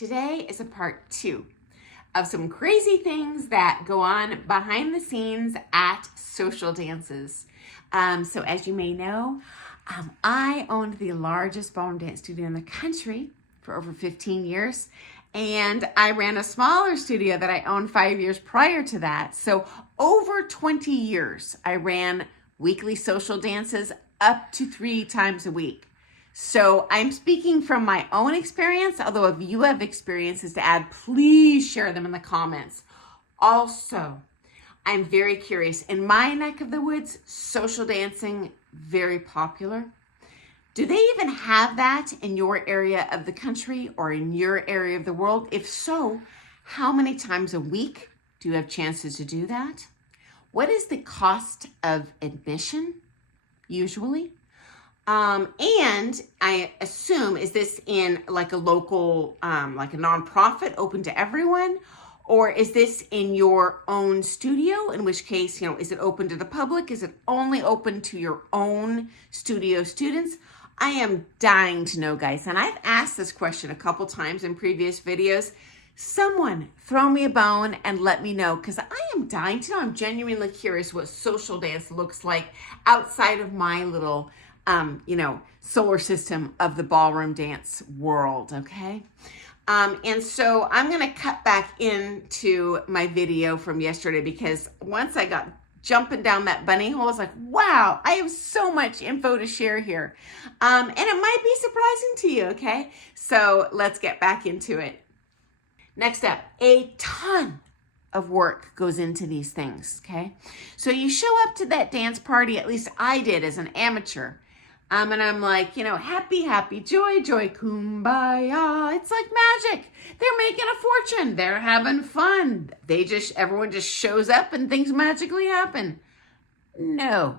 Today is a part 2 of some crazy things that go on behind the scenes at social dances. So as you may know, I owned the largest ballroom dance studio in the country for over 15 years. And I ran a smaller studio that I owned 5 years prior to that. So over 20 years, I ran weekly social dances up to 3 times a week. So I'm speaking from my own experience, although if you have experiences to add, please share them in the comments. Also, I'm very curious. In my neck of the woods, social dancing, very popular. Do they even have that in your area of the country or in your area of the world? If so, how many times a week do you have chances to do that? What is the cost of admission, usually? And I assume, is this in like a local, like a nonprofit open to everyone? Or is this in your own studio? In which case, is it open to the public? Is it only open to your own studio students? I am dying to know, guys. And I've asked this question a couple times in previous videos. Someone throw me a bone and let me know, because I am dying to know. I'm genuinely curious what social dance looks like outside of my little solar system of the ballroom dance world, okay? And so I'm going to cut back into my video from yesterday, because once I got jumping down that bunny hole, I was like, wow, I have so much info to share here. And it might be surprising to you, okay? So let's get back into it. Next up, a ton of work goes into these things, okay? So you show up to that dance party, at least I did as an amateur. And I'm like, happy, happy, joy, joy, kumbaya. It's like magic. They're making a fortune. They're having fun. Everyone just shows up and things magically happen. No.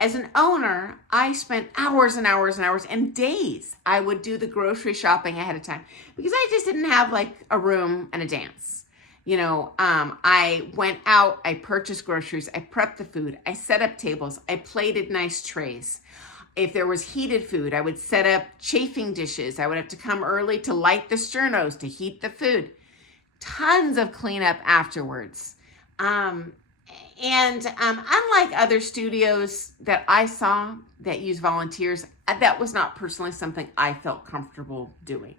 As an owner, I spent hours and hours and hours and days. I would do the grocery shopping ahead of time because I just didn't have like a room and a dance. I went out, I purchased groceries, I prepped the food, I set up tables, I plated nice trays. If there was heated food, I would set up chafing dishes. I would have to come early to light the sternos, to heat the food. Tons of cleanup afterwards. And unlike other studios that I saw that use volunteers, that was not personally something I felt comfortable doing.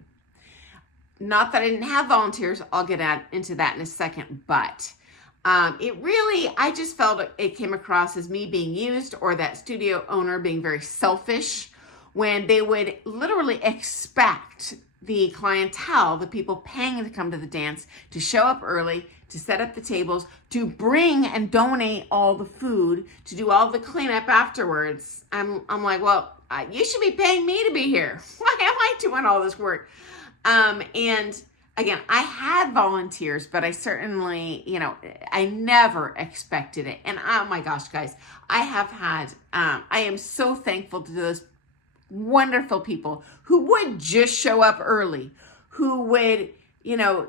Not that I didn't have volunteers, I'll get into that in a second, but I just felt it came across as me being used, or that studio owner being very selfish, when they would literally expect the clientele, the people paying to come to the dance, to show up early, to set up the tables, to bring and donate all the food, to do all the cleanup afterwards. I'm like, well, you should be paying me to be here. Why am I doing all this work? And again, I had volunteers, but I certainly, I never expected it. And oh my gosh, guys, I am so thankful to those wonderful people who would just show up early, who would,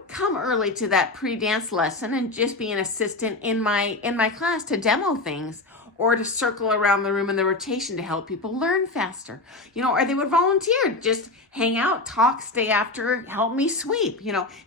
come early to that pre-dance lesson and just be an assistant in my class to demo things, or to circle around the room in the rotation to help people learn faster, or they would volunteer, just hang out, talk, stay after, help me sweep.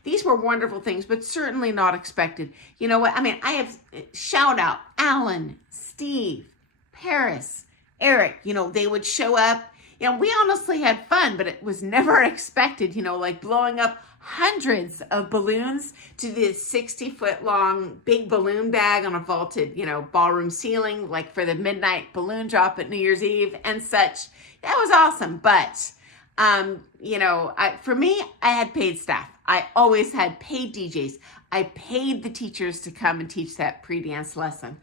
These were wonderful things, but certainly not expected. You know what? I mean, I have shout out Alan, Steve, Paris, Eric, they would show up. We honestly had fun, but it was never expected, like blowing up hundreds of balloons to this 60-foot long big balloon bag on a vaulted, ballroom ceiling, like for the midnight balloon drop at New Year's Eve and such. That was awesome. But, for me, I had paid staff. I always had paid DJs. I paid the teachers to come and teach that pre-dance lesson.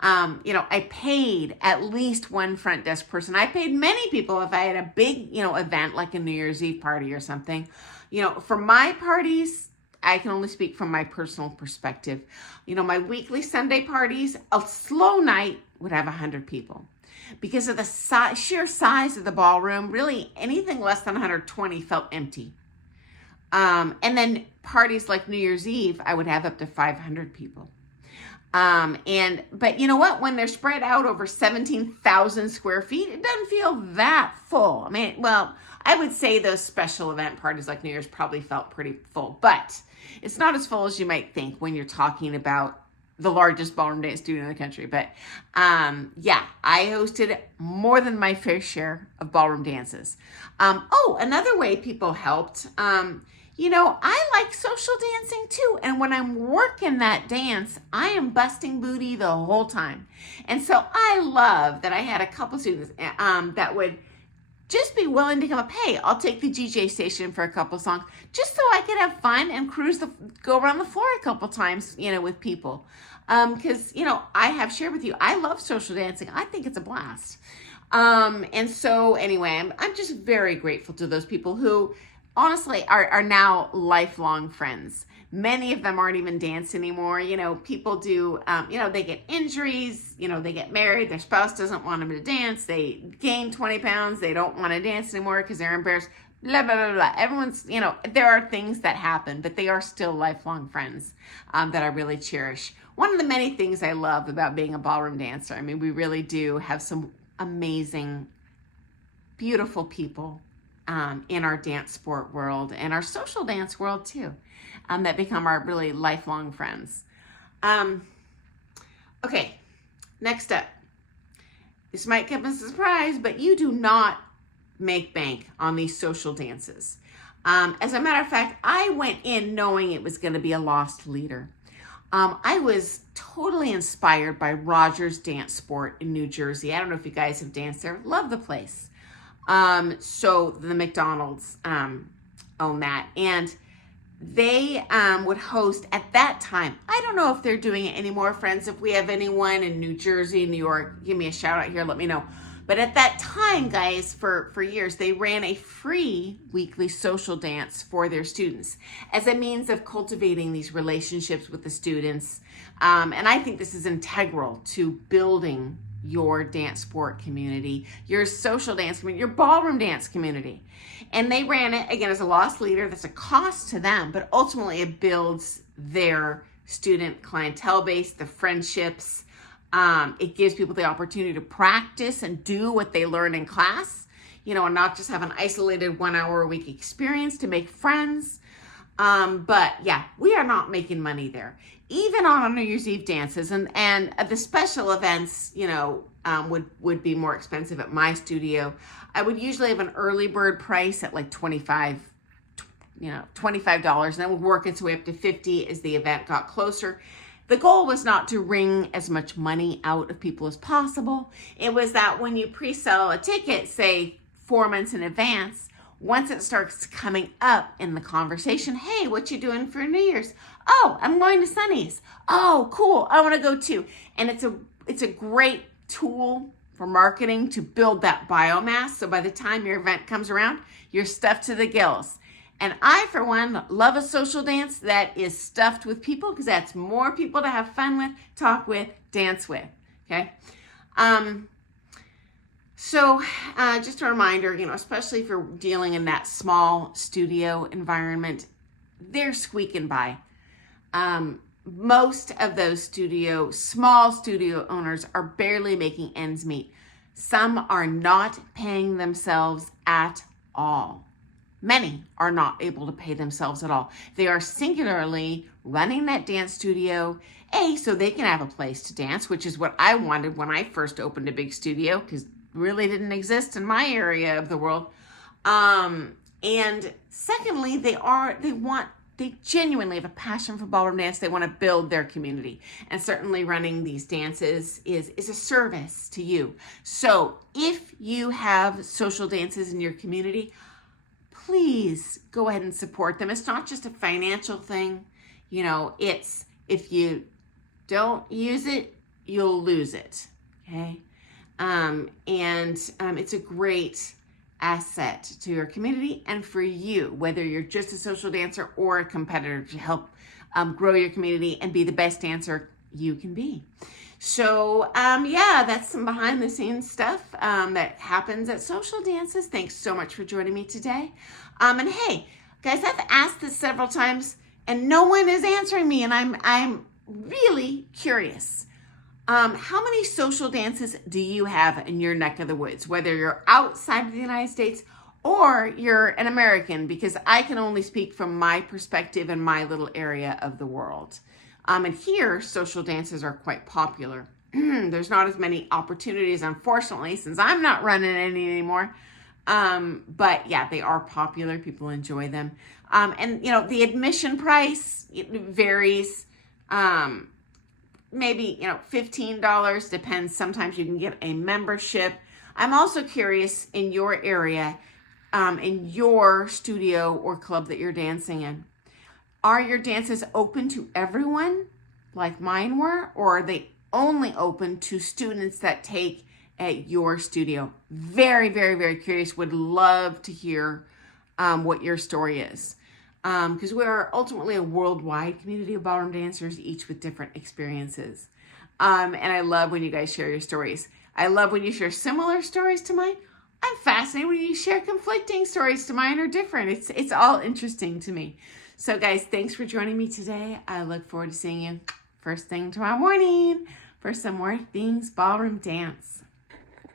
I paid at least one front desk person. I paid many people if I had a big, event like a New Year's Eve party or something. For my parties, I can only speak from my personal perspective. My weekly Sunday parties, a slow night would have 100 people. Because of the sheer size of the ballroom, really anything less than 120 felt empty. And then parties like New Year's Eve, I would have up to 500 people. But you know what? When they're spread out over 17,000 square feet, it doesn't feel that full. I mean, well, I would say those special event parties like New Year's probably felt pretty full, but it's not as full as you might think when you're talking about the largest ballroom dance studio in the country. But yeah, I hosted more than my fair share of ballroom dances. Another way people helped, I like social dancing too. And when I'm working that dance, I am busting booty the whole time. And so I love that I had a couple students that would just be willing to come up. Hey, I'll take the DJ station for a couple songs, just so I could have fun and go around the floor a couple times, with people. Because, I have shared with you, I love social dancing. I think it's a blast. And so anyway, I'm just very grateful to those people who honestly are now lifelong friends. Many of them aren't even dance anymore. People do, they get injuries, they get married, their spouse doesn't want them to dance, they gain 20 pounds, they don't want to dance anymore because they're embarrassed, blah, blah, blah, blah. Everyone's, there are things that happen, but they are still lifelong friends that I really cherish. One of the many things I love about being a ballroom dancer, I mean, we really do have some amazing, beautiful people in our dance sport world and our social dance world too, that become our really lifelong friends. Okay, next up. This might come as a surprise, but you do not make bank on these social dances. As a matter of fact, I went in knowing it was going to be a lost leader. I was totally inspired by Rogers Dance Sport in New Jersey. I don't know if you guys have danced there. Love the place. So the McDonald's own that. And they would host at that time. I don't know if they're doing it anymore, friends. If we have anyone in New Jersey, New York, give me a shout out here. Let me know. But at that time, guys, for years, they ran a free weekly social dance for their students as a means of cultivating these relationships with the students. And I think this is integral to building your dance sport community, your social dance community, your ballroom dance community. And they ran it, again, as a lost leader. That's a cost to them, but ultimately it builds their student clientele base, the friendships. It gives people the opportunity to practice and do what they learn in class, and not just have an isolated 1 hour a week experience to make friends. But yeah, we are not making money there. Even on New Year's Eve dances and the special events, would be more expensive at my studio. I would usually have an early bird price at like $25, and then would work its way up to $50 as the event got closer. The goal was not to wring as much money out of people as possible. It was that when you pre-sell a ticket, say 4 months in advance, once it starts coming up in the conversation, hey, what you doing for New Year's? Oh, I'm going to Sunny's. Oh, cool. I want to go too. And it's a great tool for marketing to build that biomass. So by the time your event comes around, you're stuffed to the gills. And I, for one, love a social dance that is stuffed with people because that's more people to have fun with, talk with, dance with, okay? So just a reminder, especially if you're dealing in that small studio environment, they're squeaking by. Most of those small studio owners are barely making ends meet. Some are not paying themselves at all. Many are not able to pay themselves at all. They are singularly running that dance studio, so they can have a place to dance, which is what I wanted when I first opened a big studio, because it really didn't exist in my area of the world. And secondly, they genuinely have a passion for ballroom dance. They want to build their community. And certainly running these dances is a service to you. So if you have social dances in your community, please go ahead and support them. It's not just a financial thing. It's if you don't use it, you'll lose it. Okay. It's a great asset to your community and for you, whether you're just a social dancer or a competitor, to help grow your community and be the best dancer you can be. So that's some behind the scenes stuff that happens at social dances. Thanks so much for joining me today. And hey, guys, I've asked this several times and no one is answering me, and I'm really curious. How many social dances do you have in your neck of the woods, whether you're outside of the United States or you're an American, because I can only speak from my perspective in my little area of the world. And here, social dances are quite popular. There's not as many opportunities, unfortunately, since I'm not running any anymore. But yeah, they are popular. People enjoy them. And you know, the admission price, it varies. Maybe, you know, $15, depends. Sometimes you can get a membership. I'm also curious, in your area, in your studio or club that you're dancing in, are your dances open to everyone like mine were, or are they only open to students that take at your studio? Very, very, very curious. Would love to hear what your story is. Because we are ultimately a worldwide community of ballroom dancers, each with different experiences. And I love when you guys share your stories. I love when you share similar stories to mine. I'm fascinated when you share conflicting stories to mine or different. It's all interesting to me. So guys, thanks for joining me today. I look forward to seeing you first thing tomorrow morning for some more Things Ballroom Dance.